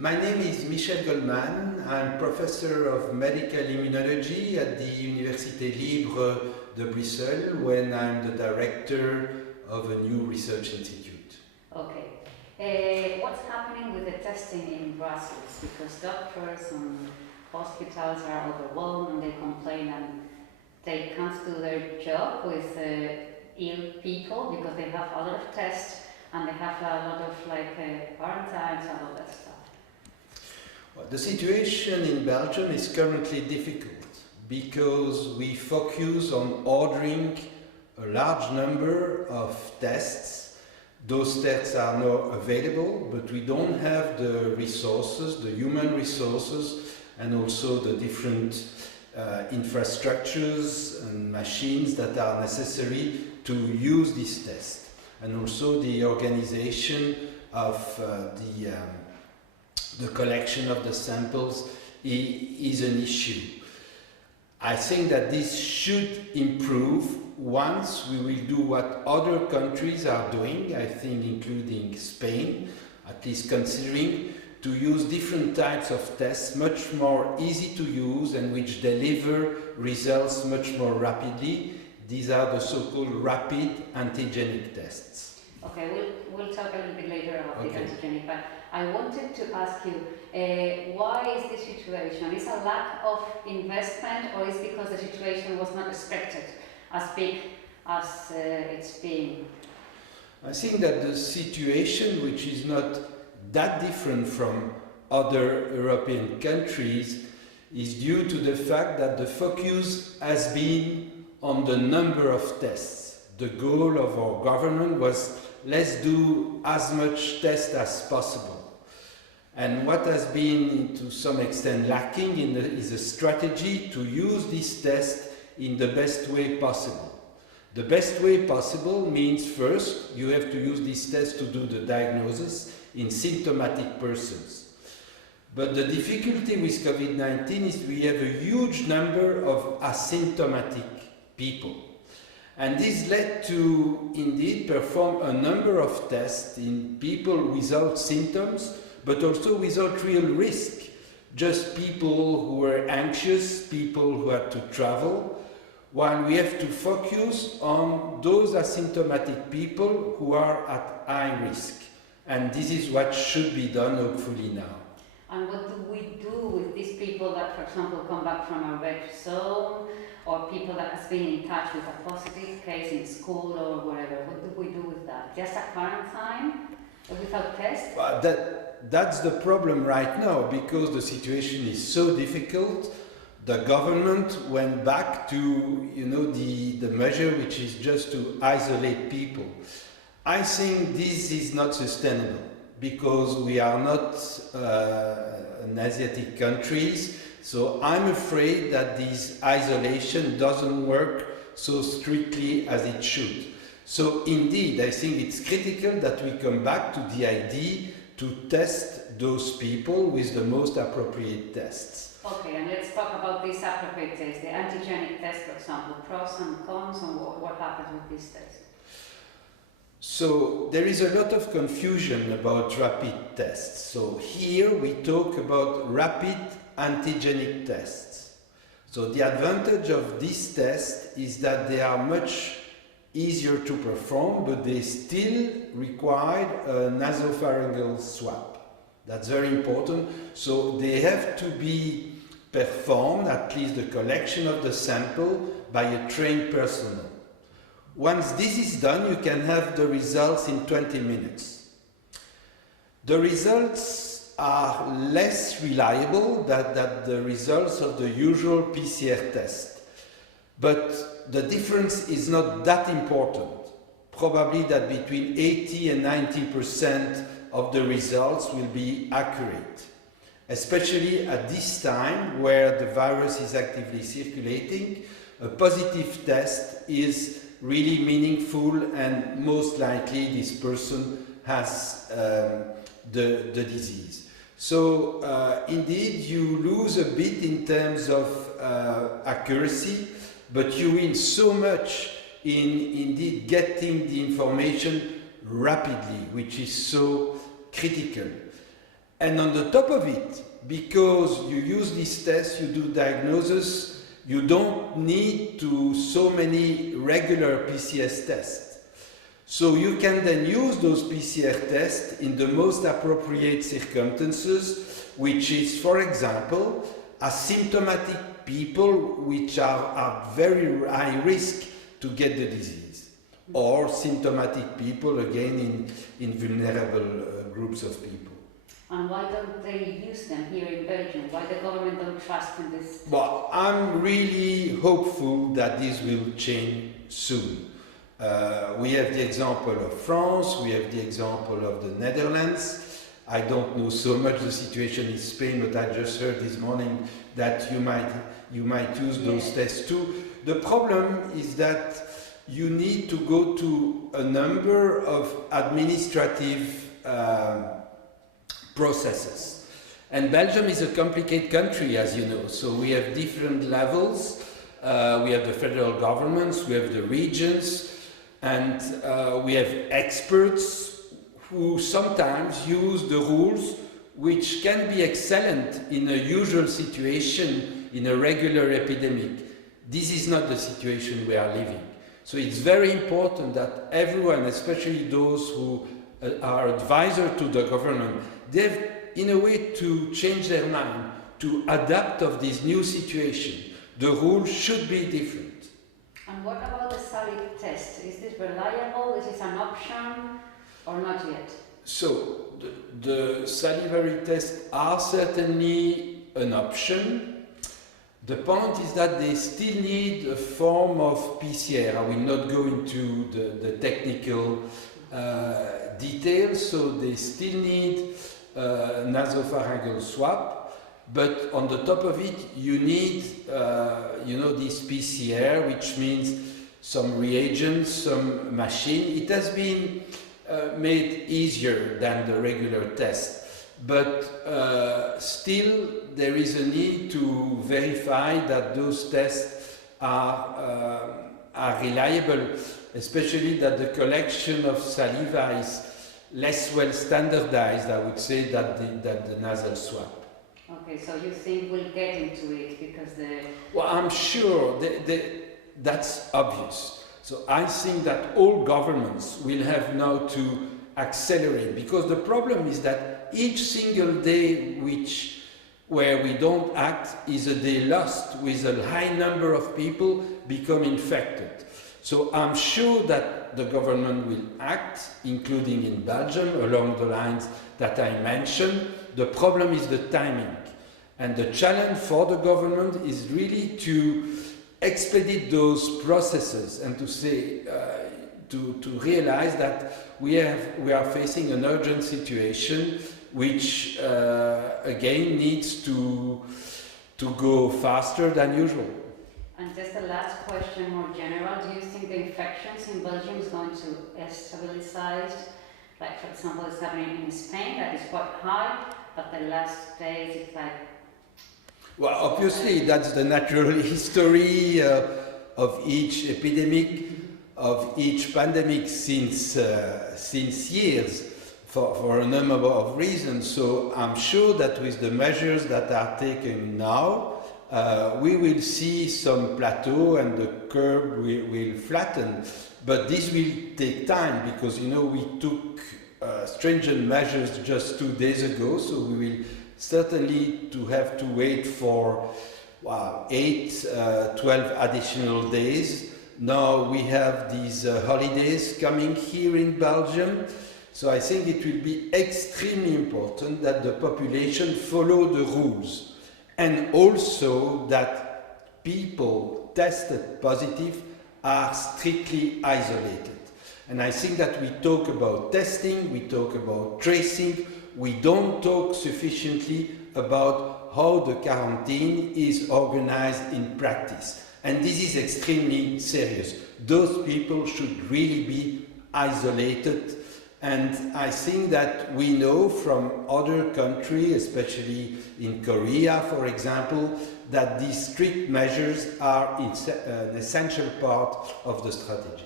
My name is Michel GOLDMAN. I'm professor of medical immunology at the Université libre de Bruxelles, when I'm the director of a new research institute. Okay. What's happening with the testing in Brussels? Because doctors and hospitals are overwhelmed and they complain and they can't do their job with ill people because they have a lot of tests and they have a lot of quarantines and all that stuff. Well, the situation in Belgium is currently difficult because we focus on ordering a large number of tests. Those tests are now available, but we don't have the resources, the human resources, and also the different infrastructures and machines that are necessary to use this test. And also the organization of the collection of the samples is an issue. I think that this should improve once we will do what other countries are doing, I think including Spain, at least considering to use different types of tests, much more easy to use and which deliver results much more rapidly. These are the so-called rapid antigenic tests. Okay, we'll talk a little bit later about the antigenic, but I wanted to ask you, why is this situation? Is a lack of investment, or is it because the situation was not expected as big as it's been? I think that the situation, which is not that different from other European countries, is due to the fact that the focus has been on the number of tests. The goal of our government was, let's do as much tests as possible. And what has been to some extent lacking is a strategy to use this test in the best way possible. The best way possible means first you have to use this test to do the diagnosis in symptomatic persons. But the difficulty with COVID-19 is we have a huge number of asymptomatic people. And this led to indeed perform a number of tests in people without symptoms, but also without real risk. Just people who were anxious, people who had to travel, while we have to focus on those asymptomatic people who are at high risk. And this is what should be done hopefully now. And what do we do with these people that, for example, come back from a red zone, or people that have been in touch with a positive case in school or whatever? What do we do with that? Just a quarantine without tests? Well, that's the problem right now, because the situation is so difficult. The government went back to the measure which is just to isolate people. I think this is not sustainable because we are not an Asiatic countries. So I'm afraid that this isolation doesn't work so strictly as it should. So indeed, I think it's critical that we come back to the idea to test those people with the most appropriate tests. Okay, and let's talk about these appropriate tests, the antigenic test, for example, pros and cons, and what happens with these tests. So there is a lot of confusion about rapid tests. So here we talk about rapid antigenic tests. So the advantage of this test is that they are much easier to perform, but they still require a nasopharyngeal swab. That's very important. So they have to be performed, at least the collection of the sample, by a trained personnel. Once this is done, you can have the results in 20 minutes. The results are less reliable than the results of the usual PCR test. But the difference is not that important. Probably that between 80 and 90% of the results will be accurate, especially at this time where the virus is actively circulating. A positive test is really meaningful, and most likely this person has the disease. So indeed you lose a bit in terms of accuracy, but you win so much in indeed getting the information rapidly, which is so critical. And on the top of it, because you use this test, you do diagnosis, you don't need to so many regular PCS tests. So you can then use those PCR tests in the most appropriate circumstances, which is, for example, asymptomatic people which are at very high risk to get the disease, or symptomatic people, again, in vulnerable groups of people. And why don't they use them here in Belgium? Why the government don't trust in this? Well, I'm really hopeful that this will change soon. We have the example of France, we have the example of the Netherlands. I don't know so much the situation in Spain, but I just heard this morning that you might use those tests too. The problem is that you need to go to a number of administrative processes. And Belgium is a complicated country, as you know, so we have different levels. We have the federal governments, we have the regions, and we have experts who sometimes use the rules which can be excellent in a usual situation, in a regular epidemic. This is not the situation we are living. So it's very important that everyone, especially those who are advisors to the government, they've in a way to change their mind, to adapt of this new situation. The rules should be different. And what about the salivary test? Is this reliable? Is this an option or not yet? So the salivary tests are certainly an option. The point is that they still need a form of PCR. I will not go into the technical details, so they still need nasopharyngeal swab. But on the top of it, you need, this PCR, which means some reagents, some machine. It has been made easier than the regular test, but still there is a need to verify that those tests are reliable, especially that the collection of saliva is less well standardized, I would say, than the nasal swab. Okay, so you think we'll get into it because the... Well, I'm sure that's obvious. So I think that all governments will have now to accelerate, because the problem is that each single day where we don't act is a day lost, with a high number of people become infected. So I'm sure that the government will act, including in Belgium, along the lines that I mentioned. The problem is the timing. And the challenge for the government is really to expedite those processes and to say, to realize that we are facing an urgent situation which again needs to go faster than usual. And just the last question, more general, do you think the infections in Belgium is going to stabilize? Like, for example, it's happening in Spain, that is quite high, but the last days it's like... Well, obviously, that's the natural history of each epidemic, of each pandemic since years, for a number of reasons. So I'm sure that with the measures that are taken now, we will see some plateau and the curve will flatten. But this will take time because, we took stringent measures just 2 days ago, so we will certainly have to wait for 8, 12 additional days. Now we have these holidays coming here in Belgium, so I think it will be extremely important that the population follow the rules, and also that people tested positive are strictly isolated. And I think that we talk about testing, we talk about tracing, we don't talk sufficiently about how the quarantine is organized in practice. And this is extremely serious. Those people should really be isolated. And I think that we know from other countries, especially in Korea, for example, that these strict measures are an essential part of the strategy.